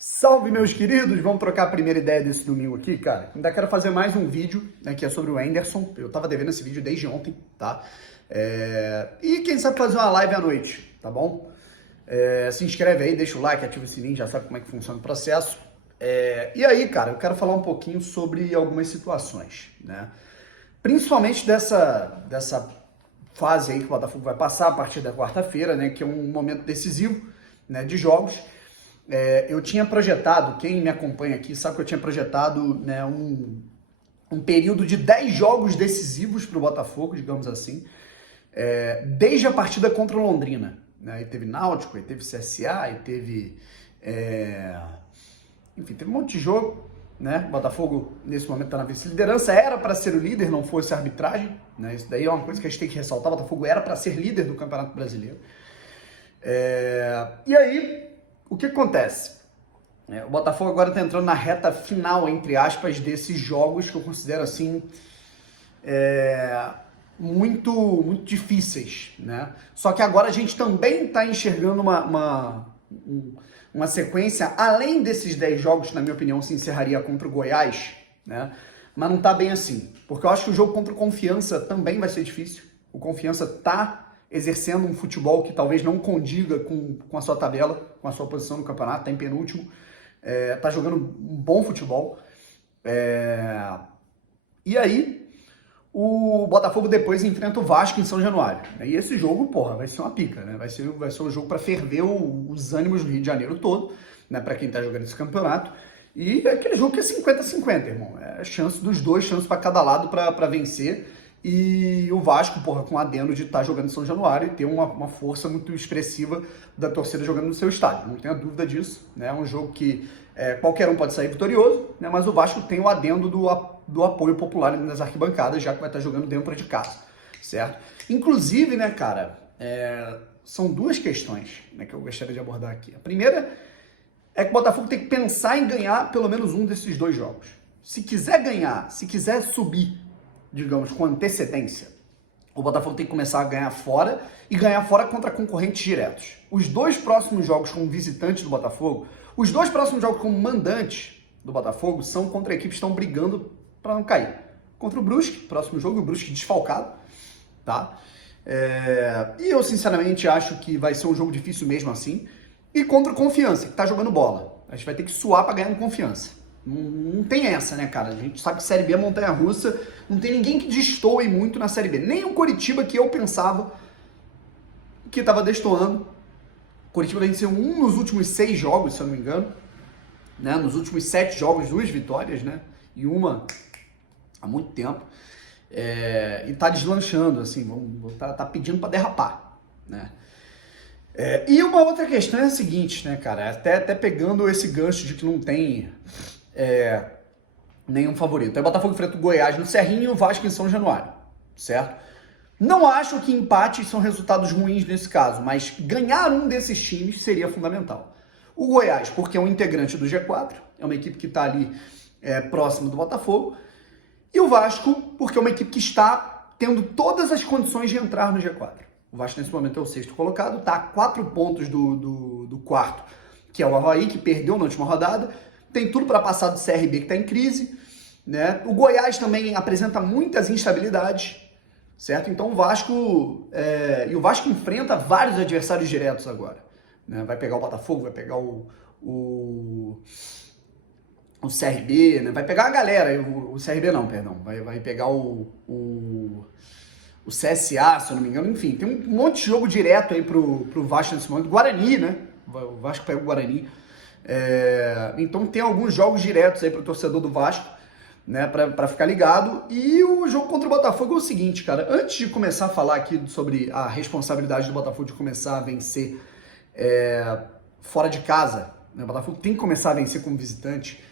Salve, meus queridos! Vamos trocar a primeira ideia desse domingo aqui, cara. Ainda quero fazer mais um vídeo, né, que é sobre o Henderson. Eu tava devendo esse vídeo desde ontem, tá? E quem sabe fazer uma live à noite, tá bom? Se inscreve aí, deixa o like, ativa o sininho, já sabe como é que funciona o processo. E aí, cara, eu quero falar um pouquinho sobre algumas situações, né? Principalmente dessa fase aí que o Botafogo vai passar a partir da quarta-feira, né, que é um momento decisivo, né, de jogos. Eu tinha projetado, quem me acompanha aqui sabe que eu tinha projetado, né, um período de 10 jogos decisivos para o Botafogo, digamos assim, desde a partida contra o Londrina. Né? Aí teve Náutico, aí teve CSA, aí teve... enfim, teve um monte de jogo. Né? O Botafogo, nesse momento, está na vice-liderança. Era para ser o líder, não fosse a arbitragem. Né? Isso daí é uma coisa que a gente tem que ressaltar. O Botafogo era para ser líder do Campeonato Brasileiro. E aí... O que acontece? O Botafogo agora está entrando na reta final, entre aspas, desses jogos que eu considero assim muito, muito difíceis, né? Só que agora a gente também está enxergando uma sequência, além desses 10 jogos, na minha opinião, se encerraria contra o Goiás, né? Mas não está bem assim, porque eu acho que o jogo contra o Confiança também vai ser difícil. O Confiança está exercendo um futebol que talvez não condiga com a sua tabela, com a sua posição no campeonato, está em penúltimo, está jogando um bom futebol. E aí, o Botafogo depois enfrenta o Vasco em São Januário. E esse jogo, porra, vai ser uma pica, né? Vai ser um jogo para ferver os ânimos do Rio de Janeiro todo, né? Para quem está jogando esse campeonato. E é aquele jogo que é 50-50, irmão. É chance dos dois, chance para cada lado para vencer. E o Vasco, porra, com adendo de estar jogando em São Januário e ter uma força muito expressiva da torcida jogando no seu estádio. Não tenha dúvida disso, né? É um jogo que qualquer um pode sair vitorioso, né? Mas o Vasco tem o adendo do apoio popular nas arquibancadas, já que vai estar jogando dentro de casa, certo? Inclusive, né, cara, são duas questões, né, que eu gostaria de abordar aqui. A primeira é que o Botafogo tem que pensar em ganhar pelo menos um desses dois jogos. Se quiser ganhar, se quiser subir, digamos, com antecedência, o Botafogo tem que começar a ganhar fora e ganhar fora contra concorrentes diretos. Os dois próximos jogos como visitante do Botafogo, os dois próximos jogos como mandante do Botafogo são contra equipes que estão brigando para não cair. Contra o Brusque, próximo jogo, o Brusque desfalcado, tá? E eu, sinceramente, acho que vai ser um jogo difícil mesmo assim. E contra o Confiança, que tá jogando bola. A gente vai ter que suar para ganhar no Confiança. Não tem essa, né, cara? A gente sabe que Série B é montanha-russa, não tem ninguém que destoe muito na Série B. Nem o Coritiba, que eu pensava que estava destoando. O Coritiba venceu um nos últimos 6 jogos, se eu não me engano. Né? Nos últimos 7 jogos, 2 vitórias, né? E uma há muito tempo. E tá deslanchando, assim, tá pedindo para derrapar, né? E uma outra questão é a seguinte, né, cara? Até pegando esse gancho de que não tem... nenhum favorito. Aí o Botafogo enfrenta o Goiás no Serrinho e o Vasco em São Januário, certo? Não acho que empates são resultados ruins nesse caso, mas ganhar um desses times seria fundamental. O Goiás, porque é um integrante do G4, é uma equipe que está ali próximo do Botafogo, e o Vasco, porque é uma equipe que está tendo todas as condições de entrar no G4. O Vasco, nesse momento, é o 6º colocado, está a 4 pontos do quarto, que é o Avaí, que perdeu na última rodada. Tem tudo para passar do CRB, que está em crise, né? O Goiás também apresenta muitas instabilidades, certo? Então o Vasco enfrenta vários adversários diretos agora, né? Vai pegar o Botafogo, vai pegar o CRB, né? Vai pegar a galera, o CRB não, perdão, vai pegar o CSA, se eu não me engano, enfim, tem um monte de jogo direto aí pro Vasco nesse momento. Guarani, né? O Vasco pega o Guarani. Então tem alguns jogos diretos aí pro torcedor do Vasco, né, para ficar ligado. E o jogo contra o Botafogo é o seguinte, cara, antes de começar a falar aqui sobre a responsabilidade do Botafogo de começar a vencer fora de casa, né, o Botafogo tem que começar a vencer como visitante.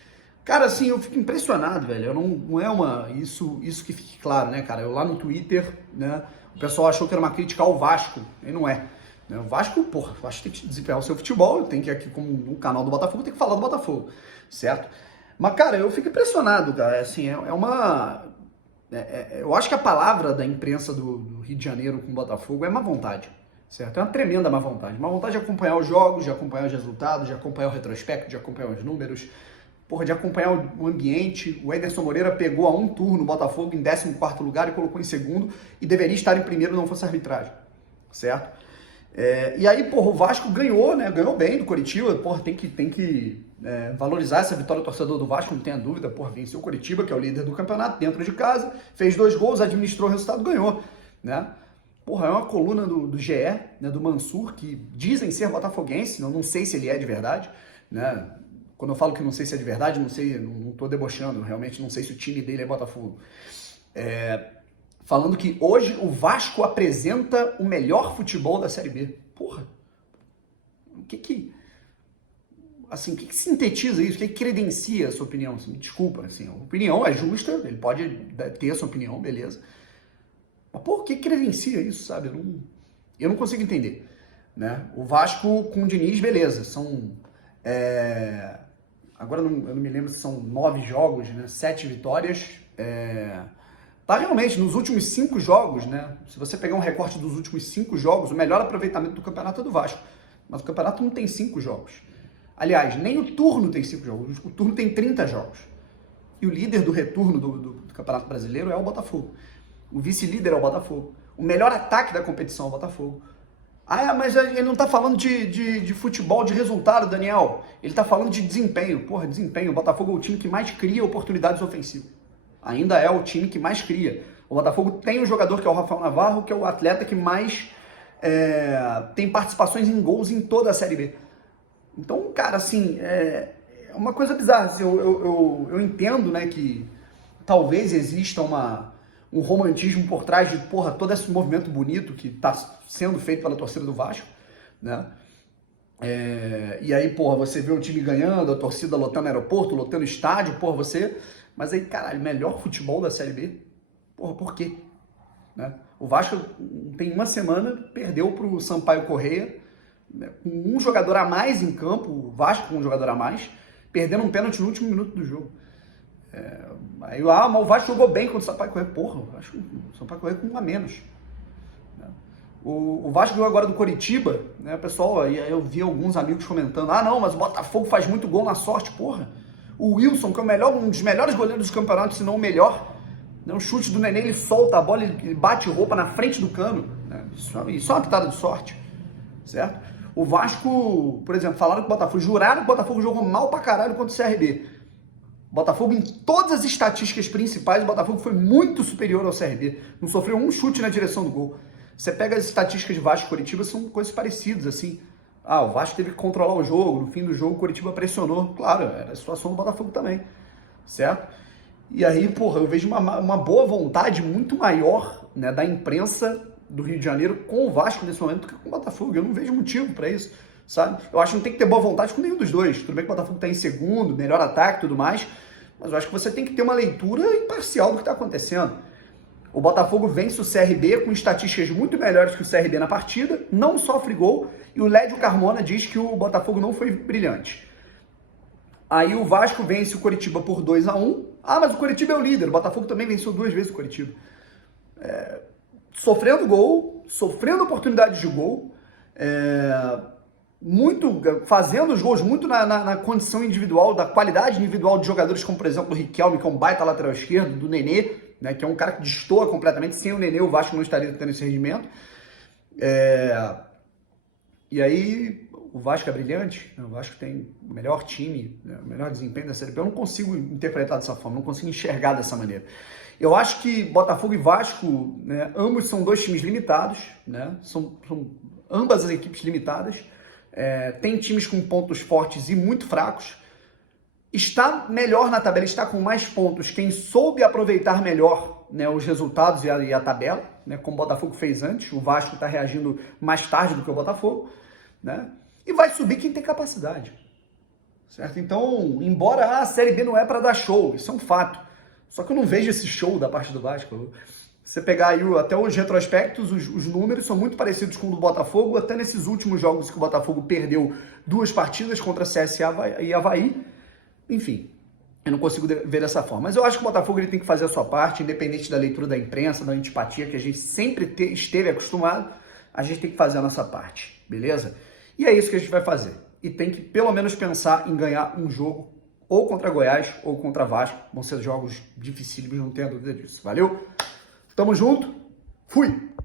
Cara, assim, eu fico impressionado, velho. Não é isso que fique claro, né, cara? Eu lá no Twitter, né, o pessoal achou que era uma crítica ao Vasco, e não é. O Vasco, porra, o Vasco tem que desempenhar o seu futebol, tem que aqui, como no canal do Botafogo, tem que falar do Botafogo, certo? Mas, cara, eu fico impressionado, cara, assim, eu acho que a palavra da imprensa do Rio de Janeiro com o Botafogo é má vontade, certo? É uma tremenda má vontade. Má vontade de acompanhar os jogos, de acompanhar os resultados, de acompanhar o retrospecto, de acompanhar os números, porra, de acompanhar o ambiente. O Ederson Moreira pegou a um turno o Botafogo em 14º lugar e colocou em segundo e deveria estar em primeiro, não fosse a arbitragem, certo? E aí, porra, o Vasco ganhou, né? Ganhou bem do Coritiba, porra, tem que valorizar essa vitória do torcedor do Vasco, não tenha dúvida, porra, venceu o Coritiba, que é o líder do campeonato, dentro de casa, fez 2 gols, administrou o resultado, ganhou, né? Porra, é uma coluna do GE, né, do Mansur, que dizem ser botafoguense, eu não sei se ele é de verdade, né? Quando eu falo que não sei se é de verdade, não sei, não tô debochando, realmente não sei se o time dele é Botafogo. Falando que hoje o Vasco apresenta o melhor futebol da Série B. Porra, o que sintetiza isso? O que credencia a sua opinião? Assim, me desculpa, assim, a opinião é justa, ele pode ter a sua opinião, beleza. Mas, porra, o que credencia isso, sabe? Eu não consigo entender, né? O Vasco com o Diniz, beleza, são... Agora eu não me lembro se são 9 jogos, né? 7 vitórias. Tá realmente, nos últimos 5 jogos, né? Se você pegar um recorte dos últimos 5 jogos, o melhor aproveitamento do campeonato é do Vasco. Mas o campeonato não tem 5 jogos. Aliás, nem o turno tem 5 jogos. O turno tem 30 jogos. E o líder do retorno do Campeonato Brasileiro é o Botafogo. O vice-líder é o Botafogo. O melhor ataque da competição é o Botafogo. Ah, mas ele não tá falando de futebol, de resultado, Daniel. Ele tá falando de desempenho. Porra, desempenho. O Botafogo é o time que mais cria oportunidades ofensivas. Ainda é o time que mais cria. O Botafogo tem um jogador que é o Rafael Navarro, que é o atleta que mais tem participações em gols em toda a Série B. Então, cara, assim, é uma coisa bizarra. Assim, eu entendo, né, que talvez exista um romantismo por trás de, porra, todo esse movimento bonito que tá sendo feito pela torcida do Vasco, né? E aí, porra, você vê o time ganhando, a torcida lotando aeroporto, lotando estádio, porra, você... Mas aí, caralho, melhor futebol da Série B? Porra, por quê? Né? O Vasco, tem uma semana, perdeu pro Sampaio Corrêa, né, com um jogador a mais em campo, o Vasco com um jogador a mais, perdendo um pênalti no último minuto do jogo. Aí, mas o Vasco jogou bem contra o Sampaio Corrêa. Porra, o Sampaio Corrêa com um a menos. Né? O Vasco ganhou agora do Coritiba, né, pessoal, eu vi alguns amigos comentando, não, mas o Botafogo faz muito gol na sorte, porra. O Wilson, que é um dos melhores goleiros do campeonato, se não o melhor, né? O chute do Nenê, ele solta a bola, ele bate roupa na frente do cano. Né? Isso é uma pitada de sorte, certo? O Vasco, por exemplo, falaram que o Botafogo, juraram que o Botafogo jogou mal pra caralho contra o CRB. O Botafogo, em todas as estatísticas principais, o Botafogo foi muito superior ao CRB. Não sofreu um chute na direção do gol. Você pega as estatísticas de Vasco e Coritiba, são coisas parecidas, assim. O Vasco teve que controlar o jogo, no fim do jogo o Coritiba pressionou. Claro, era a situação do Botafogo também, certo? E aí, porra, eu vejo uma boa vontade muito maior, né, da imprensa do Rio de Janeiro com o Vasco nesse momento do que com o Botafogo. Eu não vejo motivo para isso, sabe? Eu acho que não tem que ter boa vontade com nenhum dos dois. Tudo bem que o Botafogo tá em segundo, melhor ataque e tudo mais, mas eu acho que você tem que ter uma leitura imparcial do que tá acontecendo. O Botafogo vence o CRB com estatísticas muito melhores que o CRB na partida, não sofre gol, e o Lédio Carmona diz que o Botafogo não foi brilhante. Aí o Vasco vence o Coritiba por 2-1. Mas o Coritiba é o líder, o Botafogo também venceu 2 vezes o Coritiba. Sofrendo gol, sofrendo oportunidades de gol, fazendo os gols muito na condição individual, da qualidade individual de jogadores como, por exemplo, o Riquelme, que é um baita lateral esquerdo, do Nenê, né, que é um cara que destoa completamente. Sem o Nenê, o Vasco não estaria tendo esse rendimento. E aí, o Vasco é brilhante, né? O Vasco tem o melhor time, né, o melhor desempenho da Série B. Eu não consigo interpretar dessa forma, não consigo enxergar dessa maneira. Eu acho que Botafogo e Vasco, né, ambos são 2 times limitados, né, são ambas as equipes limitadas. Tem times com pontos fortes e muito fracos. Está melhor na tabela, está com mais pontos quem soube aproveitar melhor, né, os resultados e a tabela, né, como o Botafogo fez antes. O Vasco está reagindo mais tarde do que o Botafogo, né, e vai subir quem tem capacidade, certo? Então, embora a Série B não é para dar show, isso é um fato, só que eu não vejo esse show da parte do Vasco. Você pegar aí até os retrospectos, os números são muito parecidos com o do Botafogo, até nesses últimos jogos que o Botafogo perdeu 2 partidas contra CSA e Avaí. Enfim, eu não consigo ver dessa forma. Mas eu acho que o Botafogo ele tem que fazer a sua parte, independente da leitura da imprensa, da antipatia que a gente sempre esteve acostumado. a gente tem que fazer a nossa parte, beleza? E é isso que a gente vai fazer. E tem que pelo menos pensar em ganhar um jogo ou contra Goiás ou contra Vasco. Vão ser jogos dificílimos, não tenha dúvida disso. Valeu? Tamo junto. Fui!